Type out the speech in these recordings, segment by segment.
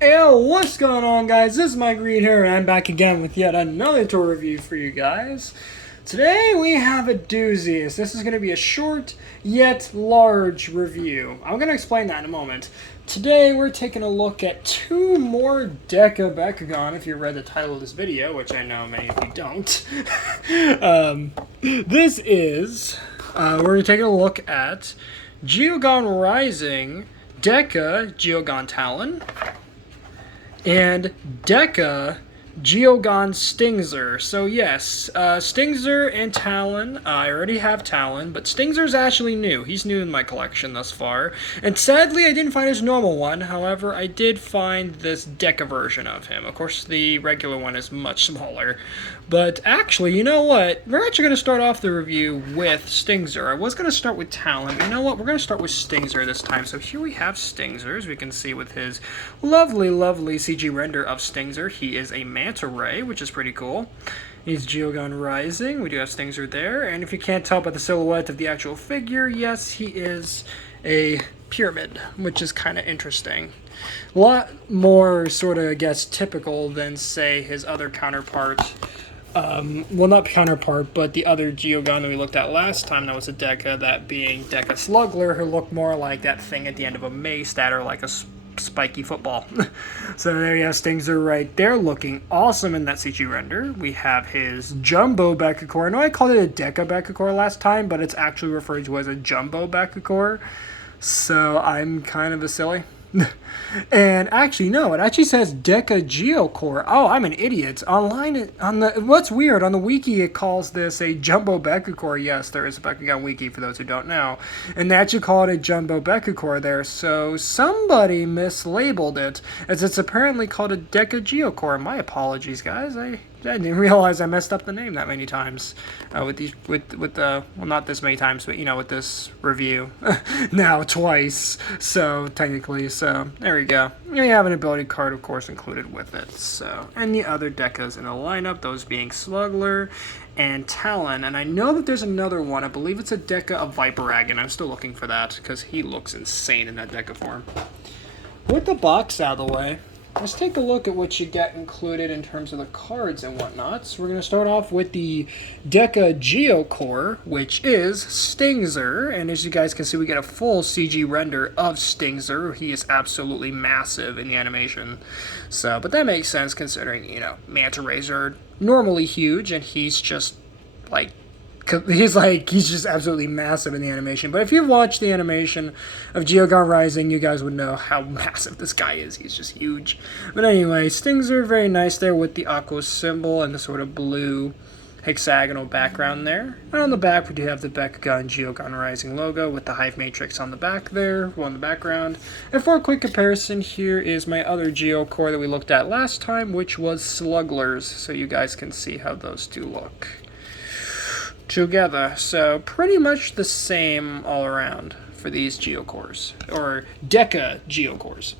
Yo, what's going on, guys? This is Mike Reed here, and I'm back again with yet another tour review for you guys. Today we have a doozy. This is going to be a short yet large review. I'm going to explain that in a moment. Today we're taking a look at two more Deka Bakugan, if you read the title of this video, which I know many of you don't. This is, we're taking a look at Geogan Rising, Deka Geogan Talan, and Deka Geogan Stingzer. So yes, Stingzer and Talan. I already have Talan, but Stingzer's actually new. He's new in my collection thus far. And sadly, I didn't find his normal one. However, I did find this Deka version of him. Of course, the regular one is much smaller. But actually, you know what? We're actually going to start off the review with Stingzer. I was going to start with Talan, but you know what? We're going to start with Stingzer this time. So here we have Stingzer, as we can see with his lovely, lovely CG render of Stingzer. He is a manta ray, which is pretty cool. He's Geogan Rising. We do have Stingzer there. And if you can't tell by the silhouette of the actual figure, yes, he is a pyramid, which is kind of interesting. A lot more sort of, I guess, typical than, say, his other counterpart. Well, not counterpart, but the other Geogan that we looked at last time that was a Deka, that being Deka Sluggler, who looked more like that thing at the end of a mace that are like a spiky football. So there you have Stingzer right there, looking awesome in that CG render. We have his Jumbo Bakugan. I know I called it a Deka Bakugan last time, but it's actually referred to as a Jumbo Bakugan. So I'm kind of a silly. And actually, no, it actually says Deka Geocore. Oh, I'm an idiot. Online, what's weird, on the wiki it calls this a Jumbo Bakugan. Yes, there is a Bakugan wiki for those who don't know. And they actually call it a Jumbo Bakugan there, so somebody mislabeled it, as it's apparently called a Deka Geocore. My apologies, guys. I didn't realize I messed up the name that many times well, not this many times, but with this review now twice. So technically, so there we go. We have an ability card, of course, included with it. So, and the other Dekas in the lineup, those being Sluggler and Talan, and I know that there's another one. I believe it's a Deka of Viperagon. I'm still looking for that because he looks insane in that Deka form. With the box out of the way, let's take a look at what you get included in terms of the cards and whatnot. So we're going to start off with the Deka Geocore, which is Stingzer. And as you guys can see, we get a full CG render of Stingzer. He is absolutely massive in the animation. So, but that makes sense considering, manta rays are normally huge, and he's just like, he's just absolutely massive in the animation. But if you've watched the animation of Geogan Rising, you guys would know how massive this guy is. He's just huge. But anyway, Stingzer, very nice there with the aqua symbol and the sort of blue hexagonal background there. And on the back, we do have the Bakugan Geogan Rising logo with the hive matrix on the back there, on the background. And for a quick comparison, here is my other Geocore that we looked at last time, which was Sluggler's, so you guys can see how those two look together. So pretty much the same all around for these Geocores, or Deka Geocores.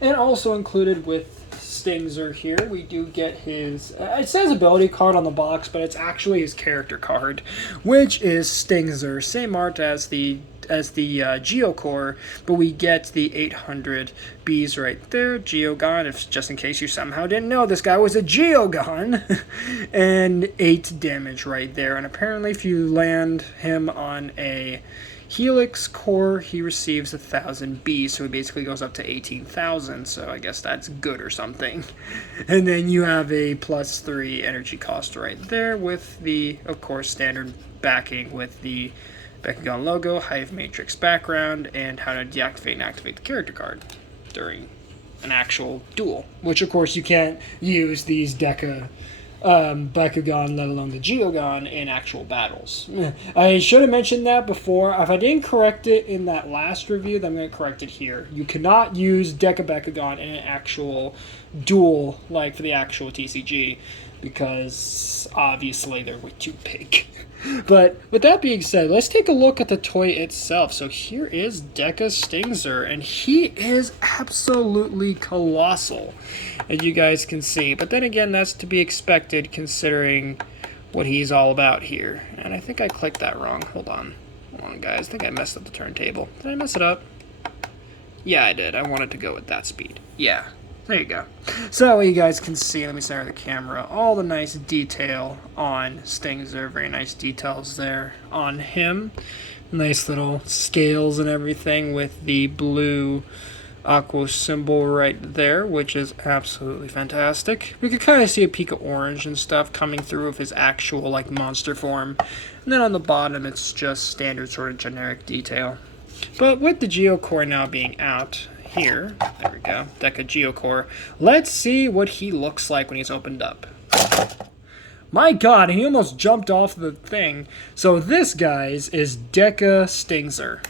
And also included with Stingzer here, we do get his, it says ability card on the box, but it's actually his character card, which is Stingzer. Same art as the Geocore, but we get the 800 Bs right there. Geogan, if just in case you somehow didn't know, this guy was a Geogan. And 8 damage right there. And apparently if you land him on a Helix core, he receives 1,000 Bs, so he basically goes up to 18,000, so I guess that's good or something. And then you have a +3 energy cost right there with the, of course, standard backing with the Bakugan logo, hive matrix background, and how to deactivate and activate the character card during an actual duel. Which, of course, you can't use these Deka Bakugan, let alone the Geogan, in actual battles. I should have mentioned that before. If I didn't correct it in that last review, then I'm going to correct it here. You cannot use Deka Bakugan in an actual duel, like for the actual TCG, because obviously they're way too big. But with that being said, let's take a look at the toy itself. So here is Deka Stingzer, and he is absolutely colossal, as you guys can see. But then again, that's to be expected considering what he's all about here. And I think I clicked that wrong. Hold on, guys. I think I messed up the turntable. Did I mess it up? Yeah, I did. I wanted to go with that speed. Yeah. There you go. So you guys can see, let me center the camera, all the nice detail on Stingzer. Very nice details there on him. Nice little scales and everything with the blue aqua symbol right there, which is absolutely fantastic. We could kind of see a peak of orange and stuff coming through of his actual like monster form. And then on the bottom, it's just standard sort of generic detail. But with the Geocore now being out here, there we go, Deka Geocore, let's see what he looks like when he's opened up. My god, he almost jumped off the thing. So this, guys, is Deka Stingzer.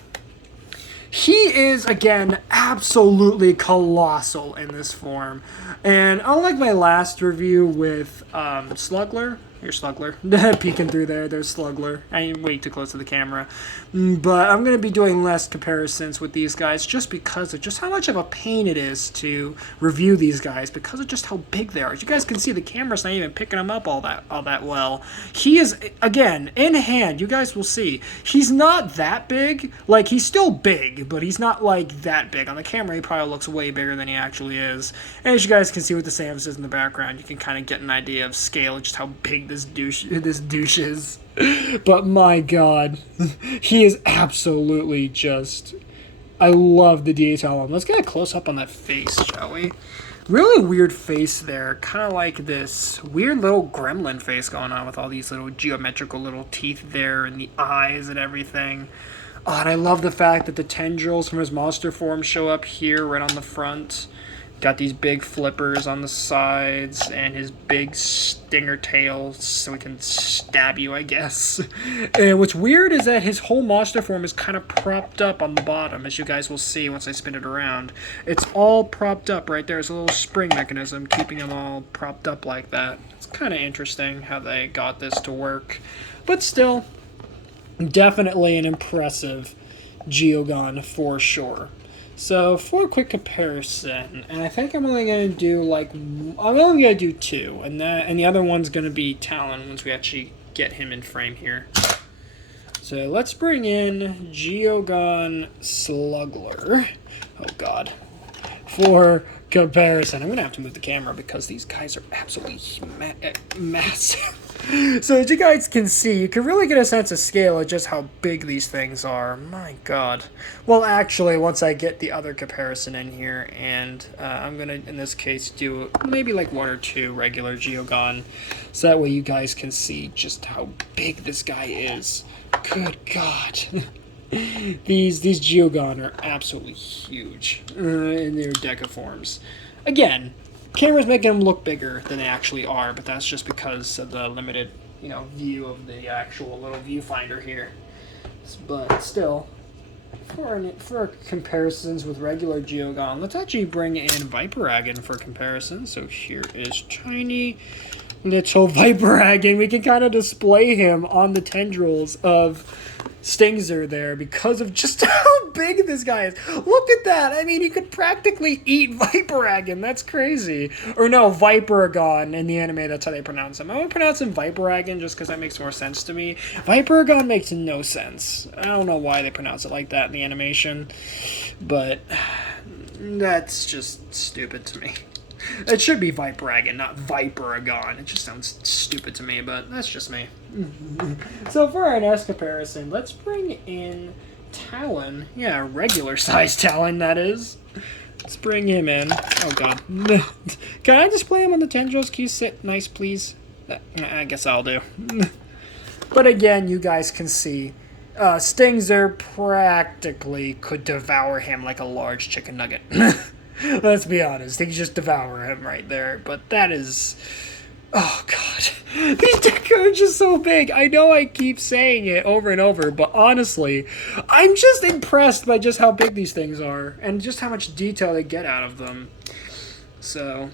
He is, again, absolutely colossal in this form. And unlike my last review with Slugler, here's Slugler, peeking through there, there's Slugler. I'm way too close to the camera. But I'm going to be doing less comparisons with these guys just because of just how much of a pain it is to review these guys because of just how big they are. As you guys can see, the camera's not even picking them up all that well. He is, again, in hand, you guys will see, he's not that big. Like, he's still big, but he's not, like, that big. On the camera, he probably looks way bigger than he actually is. And as you guys can see with the Samus in the background, you can kind of get an idea of scale, just how big this douche is. But my god, he is absolutely just... I love the detail on him. Let's get a close-up on that face, shall we? Really weird face there. Kind of like this weird little gremlin face going on with all these little geometrical little teeth there and the eyes and everything. Oh, and I love the fact that the tendrils from his monster form show up here right on the front. Got these big flippers on the sides and his big stinger tail so he can stab you, I guess. And what's weird is that his whole monster form is kind of propped up on the bottom, as you guys will see once I spin it around. It's all propped up right there. There's a little spring mechanism keeping them all propped up like that. It's kind of interesting how they got this to work. But still, definitely an impressive Geogan for sure. So for a quick comparison, and I think I'm only gonna do two, and the other one's gonna be Talan once we actually get him in frame here. So let's bring in Geogan Slugler. Oh god. For comparison, I'm gonna have to move the camera because these guys are absolutely massive. So as you guys can see, you can really get a sense of scale of just how big these things are. My god. Well, actually, once I get the other comparison in here, and I'm gonna, in this case, do maybe like one or two regular Geogan, so that way you guys can see just how big this guy is. Good god. These Geogan are absolutely huge in their Deka forms. Again, camera's making them look bigger than they actually are, but that's just because of the limited, view of the actual little viewfinder here. But still, for comparisons with regular Geogan, let's actually bring in Viperagon for comparison. So here is tiny little Viperagon. We can kind of display him on the tendrils of Stingzer there because of just how big this guy is. Look at that. I mean, he could practically eat Viperagon. That's crazy. Or no, Viperagon in the anime, that's how they pronounce him. I would pronounce him Viperagon just because that makes more sense to me. Viperagon makes no sense. I don't know why they pronounce it like that in the animation, but that's just stupid to me. It should be Viperagon, not Viperagon. It just sounds stupid to me, but that's just me. So for our next comparison, let's bring in Talan. Yeah, regular size Talan, that is. Let's bring him in. Oh god. Can I display him on the tendrils? Can you sit nice, please? I guess I'll do. But again, you guys can see Stingzer practically could devour him like a large chicken nugget. Let's be honest, he could just devour him right there. But that is... Oh, God. These Deka are just so big. I know I keep saying it over and over, but honestly, I'm just impressed by just how big these things are and just how much detail they get out of them. So,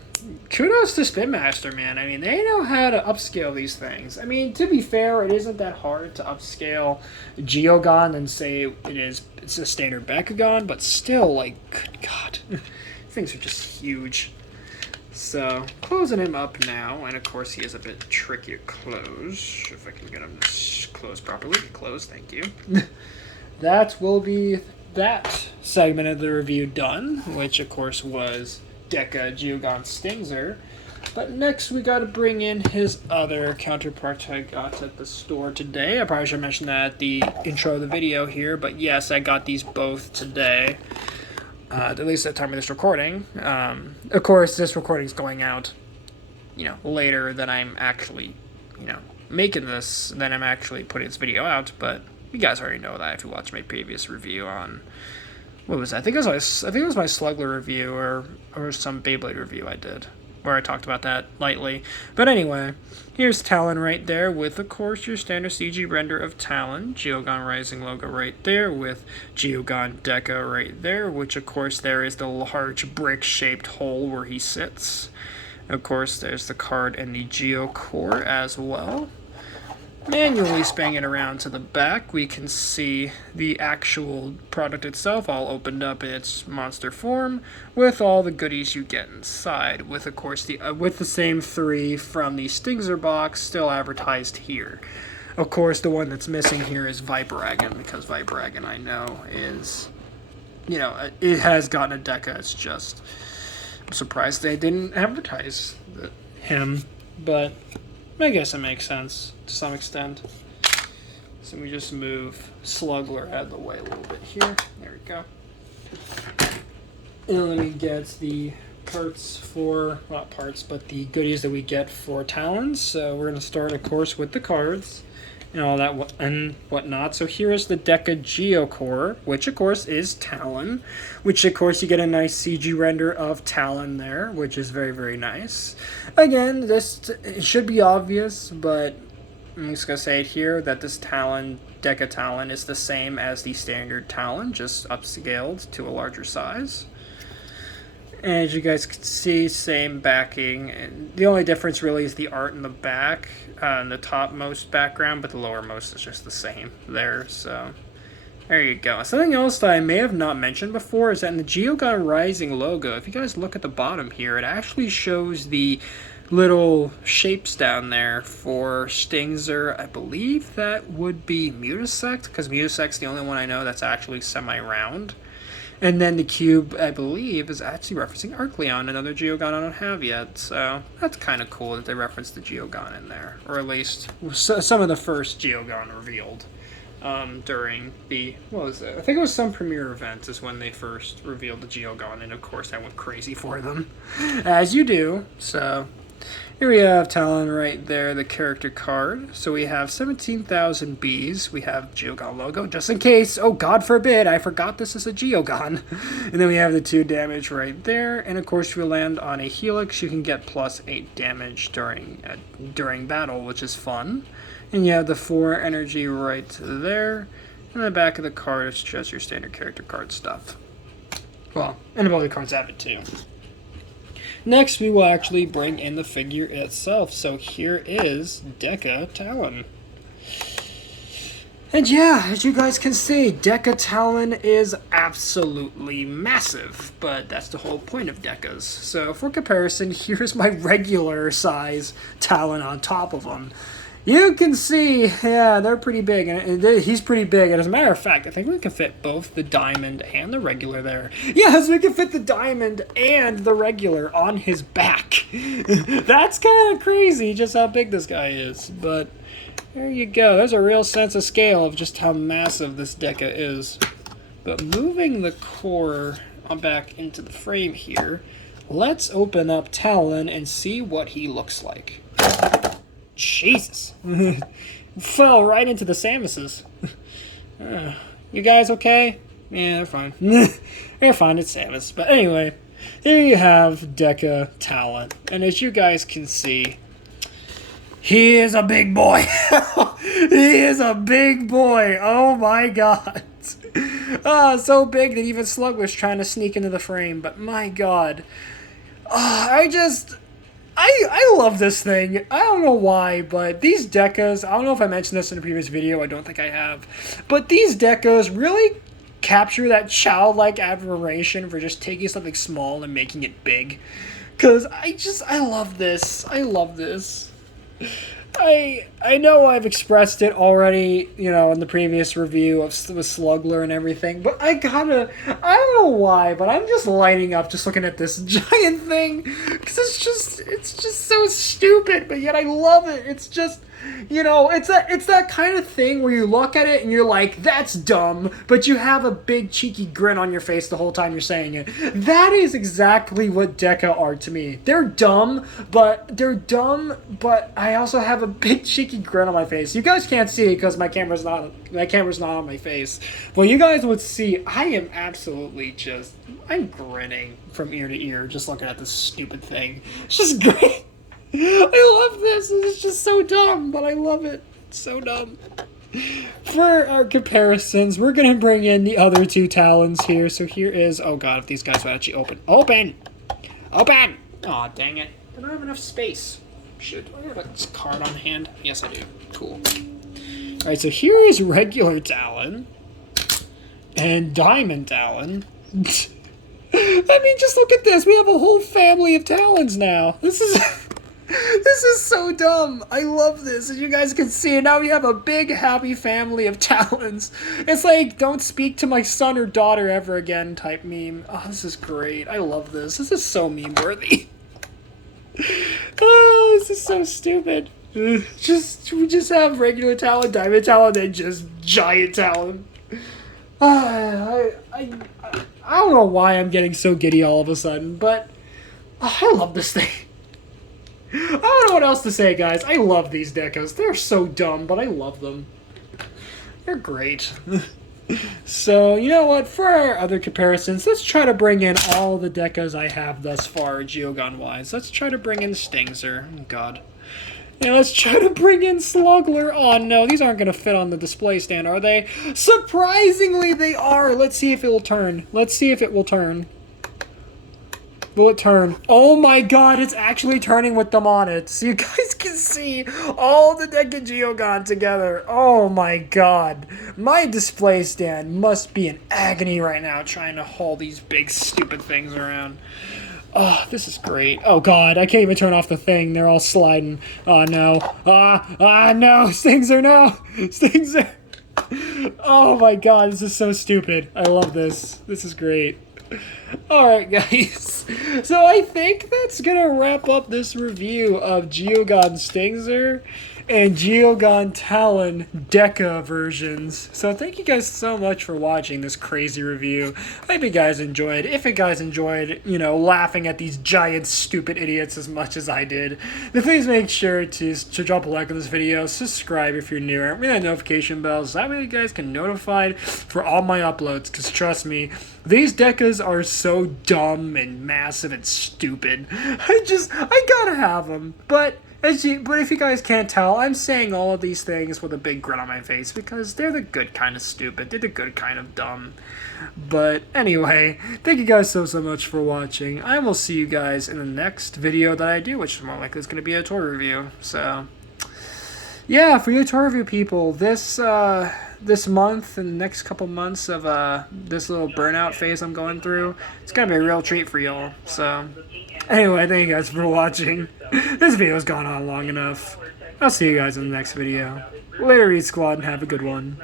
kudos to Spin Master, man. I mean, they know how to upscale these things. I mean, to be fair, it isn't that hard to upscale Geogan and say it's a standard Bakugan, but still, like, good God. Things are just huge. So, closing him up now, and of course he is a bit tricky to close. If I can get him closed properly. Close, thank you. That will be that segment of the review done, which of course was Deka Geogan Stingzer. But next we got to bring in his other counterpart I got at the store today. I probably should mention that at the intro of the video here, but yes, I got these both today. At least at the time of this recording. Of course, this recording is going out, later than I'm actually, making this, than I'm actually putting this video out, but you guys already know that if you watched my previous review on, what was that? I think it was my Slugler review or some Beyblade review I did, where I talked about that lightly. But anyway, here's Talan right there with, of course, your standard CG render of Talan. Geogan Rising logo right there with Geogan Deka right there, which, of course, there is the large brick-shaped hole where he sits. Of course, there's the card and the Geo Core as well. Manually spinning it around to the back, we can see the actual product itself all opened up in its monster form with all the goodies you get inside, with of course with the same 3 from the Stingzer box still advertised here. Of course, the one that's missing here is Viperagon, because Viperagon I know is, it has gotten a Deka. It's just, I'm surprised they didn't advertise him, but I guess it makes sense to some extent. So we just move Slugler out of the way a little bit here. There we go. And then we get the parts for, not parts, but the goodies that we get for Talons. So we're going to start, of course, with the cards and all that and whatnot. So here is the Deka Geo Core, which of course is Talan, which of course you get a nice CG render of Talan there, which is very, very nice. Again, it should be obvious, but I'm just going to say it here, that this Talan, Deka Talan, is the same as the standard Talan, just upscaled to a larger size. And as you guys can see, same backing. And the only difference really is the art in the back, in the topmost background, but the lowermost is just the same there. So there you go. Something else that I may have not mentioned before is that in the Geogan Rising logo, if you guys look at the bottom here, it actually shows the little shapes down there for Stingzer. I believe that would be Mutasect, because Mutasect's the only one I know that's actually semi-round. And then the cube, I believe, is actually referencing Arcleon, another Geogan I don't have yet. So that's kind of cool that they referenced the Geogan in there. Or at least some of the first Geogan revealed during the, what was it? I think it was some premiere event is when they first revealed the Geogan. And of course I went crazy for them, as you do. So here we have Talan right there, the character card. So we have 17,000 bees. We have Geogan logo, just in case. Oh, God forbid, I forgot this is a Geogan. And then we have the 2 damage right there. And of course, if you land on a Helix, you can get +8 damage during battle, which is fun. And you have the 4 energy right there. And the back of the card is just your standard character card stuff. Well, and above the cards have it too. Next, we will actually bring in the figure itself. So here is Deka Talan. And yeah, as you guys can see, Deka Talan is absolutely massive. But that's the whole point of Dekas. So for comparison, here's my regular size Talan on top of him. You can see, yeah, they're pretty big, and he's pretty big, and as a matter of fact, I think we can fit both the diamond and the regular there. Yes, we can fit the diamond and the regular on his back. That's kind of crazy, just how big this guy is, but there you go. There's a real sense of scale of just how massive this Deka is. But moving the core back into the frame here, let's open up Talan and see what he looks like. Jesus. Fell right into the Samuses. You guys okay? Yeah, they're fine. They're fine, it's Samus. But anyway, here you have Deka Talan. And as you guys can see, he is a big boy. He is a big boy. Oh my god. So big that even Slug was trying to sneak into the frame. But my god. I love this thing. I don't know why, but these Dekas, I don't know if I mentioned this in a previous video, I don't think I have, but these Dekas really capture that childlike admiration for just taking something small and making it big. Because I love this. I love this. I I know I've expressed it already, you know, in the previous review with Slugler and everything, but I don't know why, but I'm just lighting up just looking at this giant thing, because it's just so stupid, but yet I love it. It's just, you know, it's that kind of thing where you look at it and you're like, that's dumb, but you have a big cheeky grin on your face the whole time you're saying it. That is exactly what Deka are to me. They're dumb, but I also have a big cheeky grin on my face. You guys can't see it because my camera's not on my face. Well, you guys would see I am absolutely I'm grinning from ear to ear just looking at this stupid thing. It's just great. I love this. It's just so dumb, but I love it. It's so dumb. For our comparisons, we're going to bring in the other two Talons here. So here is... Oh, God, if these guys would actually open. Open! Open! Aw, dang it. I don't have enough space. Shoot, do I have a card on hand? Yes, I do. Cool. Alright, so here is regular Talon. And Diamond Talon. I mean, just look at this. We have a whole family of Talons now. This is... This is so dumb. I love this. As you guys can see, now we have a big, happy family of Talons. It's like, don't speak to my son or daughter ever again type meme. Oh, this is great. I love this. This is so meme-worthy. Oh, this is so stupid. We just have regular Talon, Diamond Talon, and just giant Talon. I don't know why I'm getting so giddy all of a sudden, but I love this thing. I don't know what else to say, guys. I love these Dekas. They're so dumb, but I love them. They're great. So, you know what? For our other comparisons, let's try to bring in all the Dekas I have thus far, Geogan-wise. Let's try to bring in Stingzer. Oh, God. And let's try to bring in Slugler. Oh, no. These aren't going to fit on the display stand, are they? Surprisingly, they are. Let's see if it will turn. Let's see if it will turn. Will it turn? Oh my God, it's actually turning with them on it. So you guys can see all the Deka Geogan together. Oh my God. My display stand must be in agony right now trying to haul these big stupid things around. Oh, this is great. Oh God, I can't even turn off the thing. They're all sliding. Oh no. No. Stingzer, no. Stingzer. Oh my God, this is so stupid. I love this. This is great. Alright guys, so I think that's gonna wrap up this review of Geogan Stingzer and Geogan Talon Deka versions. So thank you guys so much for watching this crazy review. I hope you guys enjoyed. If you guys enjoyed, you know, laughing at these giant stupid idiots as much as I did, then please make sure to drop a like on this video, subscribe if you're newer, ring that notification bell so that way you guys can be notified for all my uploads, because trust me, these Dekas are so dumb and massive and stupid. I gotta have them. But if you guys can't tell, I'm saying all of these things with a big grin on my face because they're the good kind of stupid. They're the good kind of dumb. But anyway, thank you guys so much for watching. I will see you guys in the next video that I do, which is more likely is going to be a toy review. So, yeah, for you toy review people, this month and the next couple months of this little burnout phase I'm going through, it's going to be a real treat for y'all. So, anyway, thank you guys for watching. This video's gone on long enough. I'll see you guys in the next video. Later, Eat Squad, and have a good one.